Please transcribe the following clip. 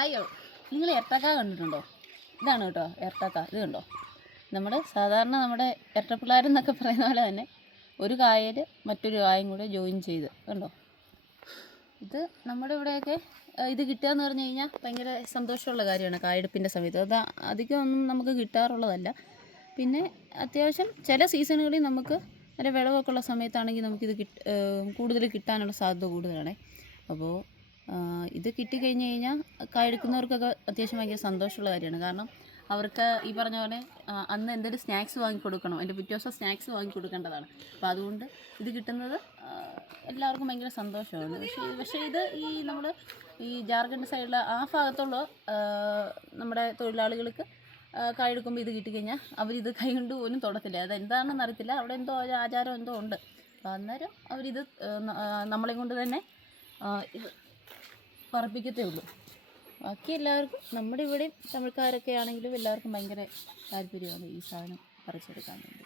ഹായോ നിങ്ങൾ എർട്ടക്ക കണ്ടിട്ടുണ്ടോ? ഇതാണ് കേട്ടോ എർട്ടക്ക ഇത് കണ്ടോ? നമ്മൾ സാധാരണ നമ്മുടെ എരട്ടപ്പിള്ളാരെന്നൊക്കെ പറയുന്ന പോലെ തന്നെ ഒരു കായൽ മറ്റൊരു കായും കൂടെ ജോയിൻ ചെയ്ത്. കണ്ടോ? ഇത് നമ്മുടെ ഇവിടെയൊക്കെ ഇത് കിട്ടുക എന്ന് പറഞ്ഞു കഴിഞ്ഞാൽ ഭയങ്കര സന്തോഷമുള്ള കാര്യമാണ് കായെടുപ്പിന്റെ സമയത്ത്. അത് അധികം ഒന്നും നമുക്ക് കിട്ടാറുള്ളതല്ല. പിന്നെ അത്യാവശ്യം ചില സീസണുകളിൽ നമുക്ക് നല്ല വിളവൊക്കെ ഉള്ള സമയത്താണെങ്കിൽ നമുക്കിത് കിട്ട കൂടുതൽ കിട്ടാനുള്ള സാധ്യത കൂടുതലാണ്. അപ്പോൾ ഇത് കിട്ടിക്കഴിഞ്ഞ് കഴിഞ്ഞാൽ കഴിക്കുന്നവർക്കൊക്കെ അത്യാവശ്യം ഭയങ്കര സന്തോഷമുള്ള കാര്യമാണ്. കാരണം അവർക്ക് ഈ പറഞ്ഞ പോലെ ആ, അന്ന് എന്തെങ്കിലും സ്നാക്സ് വാങ്ങി കൊടുക്കണം എന്റെ പിറ്റേ ദിവസം സ്നാക്സ് വാങ്ങി കൊടുക്കേണ്ടതാണ് അപ്പോൾ അതുകൊണ്ട് ഇത് കിട്ടുന്നത് ആ, എല്ലാവർക്കും ഭയങ്കര സന്തോഷമാണ്. പക്ഷേ പക്ഷേ ഇത് ഈ നമ്മൾ ഈ ജാർഖണ്ഡ് സൈഡിലെ ആ ഭാഗത്തുള്ള ആ, നമ്മുടെ തൊഴിലാളികൾക്ക് കായെടുക്കുമ്പോൾ ഇത് കിട്ടിക്കഴിഞ്ഞാൽ അവരിത് കൈ കൊണ്ട് പോലും തൊടത്തില്ല. അത് എന്താണെന്ന് അറിയത്തില്ല. അവിടെ എന്തോ ഒരു ആചാരം എന്തോ ഉണ്ട്. അപ്പോൾ അന്നേരം അവരിത് ആ, ആ, നമ്മളെ കൊണ്ട് തന്നെ ആ, പറപ്പിക്കത്തേ ഉള്ളൂ. ബാക്കി എല്ലാവർക്കും നമ്മുടെ ഇവിടെയും തമിഴ്ക്കാരൊക്കെ ആണെങ്കിലും എല്ലാവർക്കും ഭയങ്കര താല്പര്യമാണ് ഈ സാധനം പറിച്ചെടുക്കാൻ വേണ്ടി.